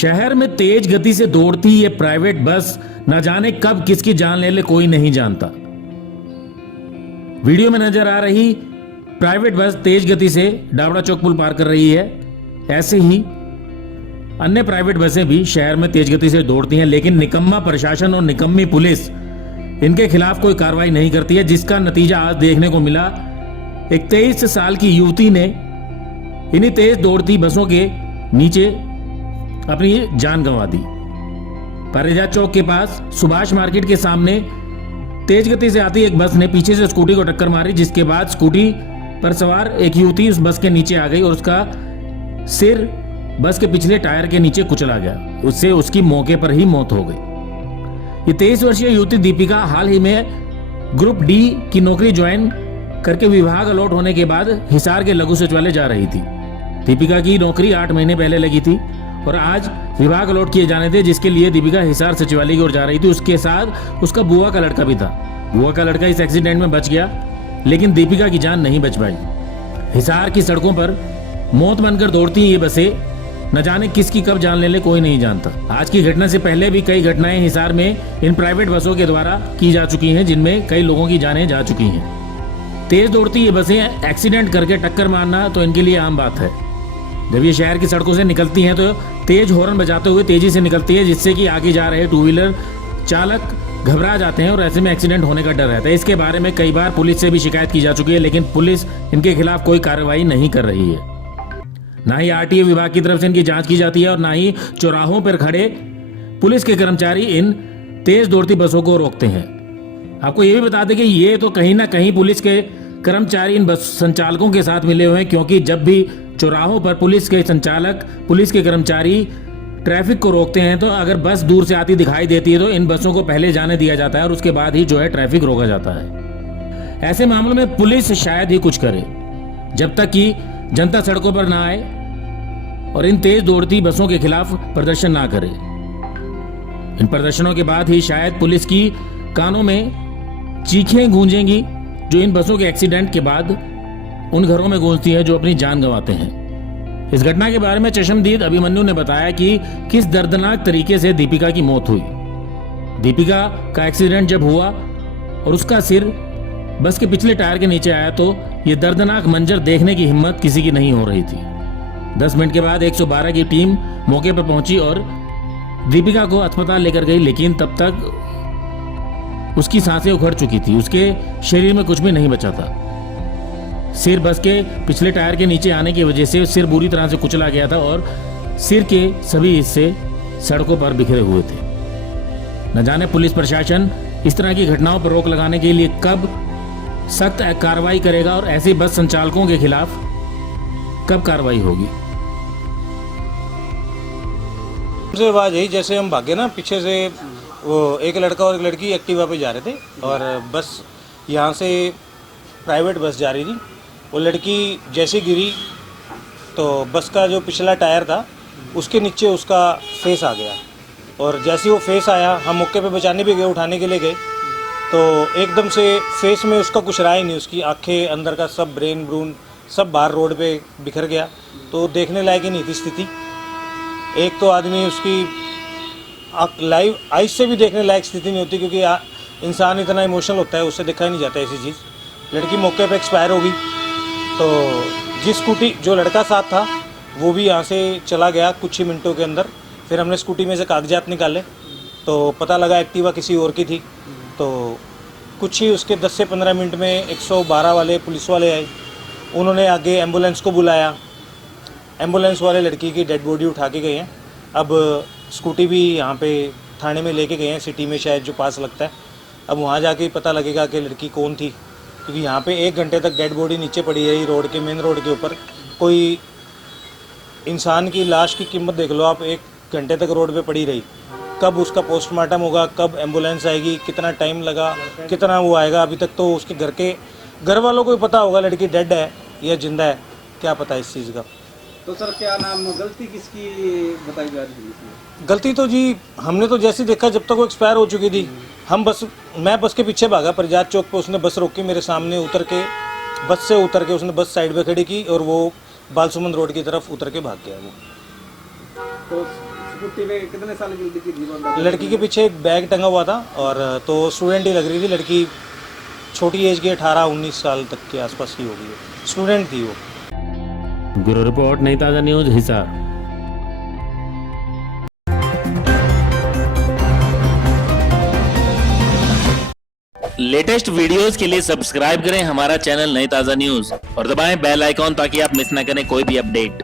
शहर में तेज गति से दौड़ती ये प्राइवेट बस न जाने कब किसकी जान ले ले कोई नहीं जानता। वीडियो में नजर आ रही प्राइवेट बस तेज गति से डावड़ा चौक पुल पार कर रही है। ऐसे ही अन्य प्राइवेट बसें भी शहर में तेज गति से दौड़ती हैं, लेकिन निकम्मा प्रशासन और निकम्मी पुलिस इनके खिलाफ कोई कार्रवाई नहीं करती है, जिसका नतीजा आज देखने को मिला। एक 23 साल की युवती ने इन्हीं तेज दौड़ती बसों के नीचे अपनी जान गंवा दी। पारिजात चौक के पास सुभाष मार्केट के सामने तेज गति से आती एक बस ने पीछे से स्कूटी को टक्कर मारी, जिसके बाद स्कूटी पर सवार एक युवती उस बस के नीचे आ गई और उसका सिर बस के पिछले टायर के नीचे कुचला गया। उससे उसकी मौके पर ही मौत हो गई। ये 23 वर्षीय युवती दीपिका हाल ही में ग्रुप डी की नौकरी ज्वाइन करके विभाग अलॉट होने के बाद हिसार के लघु सचिवालय जा रही थी। दीपिका की नौकरी 8 महीने पहले लगी थी और आज विभाग अलॉट किए जाने थे, जिसके लिए दीपिका हिसार सचिवालय की ओर जा रही थी। उसके साथ उसका बुआ का लड़का भी था। बुआ का लड़का इस एक्सीडेंट में बच गया, लेकिन दीपिका की जान नहीं बच पाई। हिसार की सड़कों पर मौत बनकर दौड़ती ये बसें न जाने किसकी कब जान ले ले कोई नहीं जानता। आज की घटना से पहले भी कई घटनाएं हिसार में इन प्राइवेट बसों के द्वारा की जा चुकी हैं, जिनमें कई लोगों की जानें जा चुकी हैं। तेज दौड़ती ये बसें एक्सीडेंट करके टक्कर मारना तो इनके लिए आम बात है। जब ये शहर की सड़कों से निकलती हैं तो तेज हॉर्न बजाते हुए तेजी से निकलती है, जिससे कि आगे जा रहे 2 व्हीलर चालक घबरा जाते हैं और ऐसे में एक्सीडेंट होने का डर रहता है। इसके बारे में कई बार पुलिस से भी शिकायत की जा चुकी है, लेकिन पुलिस इनके खिलाफ कोई कार्रवाई नहीं कर रही है। ना ही आरटीए विभाग की तरफ से इनकी जांच की जाती है और ना ही चौराहों पर खड़े पुलिस के कर्मचारी इन तेज दौड़ती बसों को रोकते हैं। आपको ये भी बता दें कि ये तो कहीं ना कहीं पुलिस के कर्मचारी इन बस संचालकों के साथ मिले हुए हैं, क्योंकि जब भी चौराहों पर पुलिस के संचालक, पुलिस के कर्मचारी ट्रैफिक को रोकते हैं, तो अगर बस दूर से आती दिखाई देती है तो इन बसों को पहले जाने दिया जाता है और उसके बाद ही जो है ट्रैफिक रोका जाता है। ऐसे मामलों में पुलिस शायद ही कुछ करे जब तक कि जनता सड़कों पर ना आए और इन तेज दौड़ती बसों के खिलाफ प्रदर्शन ना करे। इन प्रदर्शनों के बाद ही शायद पुलिस की कानों में चीखें गूंजेंगी, जो इन बसों के एक्सीडेंट के बाद उन घरों में गूंजती है जो अपनी जान गंवाते हैं। इस घटना के बारे में चश्मदीद अभिमन्यु ने बताया कि किस दर्दनाक तरीके से दीपिका की मौत हुई। दीपिका का एक्सीडेंट जब हुआ और उसका सिर बस के पिछले टायर के नीचे आया तो यह दर्दनाक मंजर देखने की हिम्मत किसी की नहीं हो रही थी। 10 मिनट के बाद 112 की टीम मौके पर पहुंची और दीपिका को अस्पताल लेकर गई, लेकिन तब तक उसकी सांसें उखड़ चुकी थी। उसके शरीर में कुछ भी नहीं बचा था। सिर बस के पिछले टायर के नीचे आने की वजह से सिर बुरी तरह से कुचला गया था और सिर के सभी हिस्से सड़कों पर बिखरे हुए थे। न जाने पुलिस प्रशासन इस तरह की घटनाओं पर रोक लगाने के लिए कब सख्त कार्रवाई करेगा और ऐसे बस संचालकों के खिलाफ कब कार्रवाई होगी। से आवाज यही, जैसे हम भागे ना पीछे से, वो एक लड़का और एक लड़की एक्टिवा पे जा रहे थे और बस यहाँ से प्राइवेट बस जा रही थी। वो लड़की जैसे गिरी तो बस का जो पिछला टायर था उसके नीचे उसका फेस आ गया और जैसे ही वो फेस आया हम मौके पे बचाने भी गए, उठाने के लिए गए तो एकदम से फेस में उसका कुछ रहा ही नहीं। उसकी आंखें, अंदर का सब ब्रेन ब्रून सब बाहर रोड पे बिखर गया, तो देखने लायक ही नहीं थी स्थिति। एक तो आदमी उसकी लाइव आइज से भी देखने लायक स्थिति नहीं होती, क्योंकि इंसान इतना इमोशनल होता है, उससे देखा ही नहीं जाता ऐसी चीज़। लड़की मौके पे एक्सपायर हो गई। तो जिस स्कूटी जो लड़का साथ था वो भी यहाँ से चला गया कुछ ही मिनटों के अंदर। फिर हमने स्कूटी में से कागजात निकाले तो पता लगा एक्टिवा किसी और की थी। तो कुछ ही उसके 10 से 15 मिनट में 112 वाले पुलिस वाले आए। उन्होंने आगे एम्बुलेंस को बुलाया। एम्बुलेंस वाले लड़की की डेड बॉडी उठा के गए हैं। अब स्कूटी भी यहाँ पे थाने में लेके गए हैं, सिटी में शायद जो पास लगता है। अब वहाँ जाके पता लगेगा कि लड़की कौन थी, क्योंकि यहाँ पे 1 घंटे तक डेड बॉडी नीचे पड़ी रही रोड के, मेन रोड के ऊपर। कोई इंसान की लाश की कीमत देख लो आप, 1 घंटे तक रोड पे पड़ी रही। कब उसका पोस्टमार्टम होगा, कब एम्बुलेंस आएगी, कितना टाइम लगा, कितना वो आएगा, अभी तक तो उसके घर वालों को ही पता होगा लड़की डेड है या जिंदा है, क्या पता इस चीज़ का। तो सर क्या नाम, गलती किसकी बताई जा रही है? गलती तो जी हमने तो जैसे देखा जब तक वो एक्सपायर हो चुकी थी, मैं बस के पीछे भागा पारिजात चौक पे। उसने बस रोकी, मेरे सामने उतर के बस से उतर के उसने बस साइड पे खड़ी की और वो बालसुमंद रोड की तरफ उतर के भाग गया वो। तो पुट्टी में कितने साल की लड़की थी वो? लड़की के पीछे एक बैग टंगा हुआ था और तो स्टूडेंट ही लग रही थी लड़की। छोटी एज की 18-19 साल तक के आसपास की होगी, स्टूडेंट थी वो। ब्यूरो रिपोर्ट नई ताज़ा न्यूज़ हिसार। लेटेस्ट वीडियोस के लिए सब्सक्राइब करें हमारा चैनल नई ताज़ा न्यूज़ और दबाएं बेल आइकॉन ताकि आप मिस ना करें कोई भी अपडेट।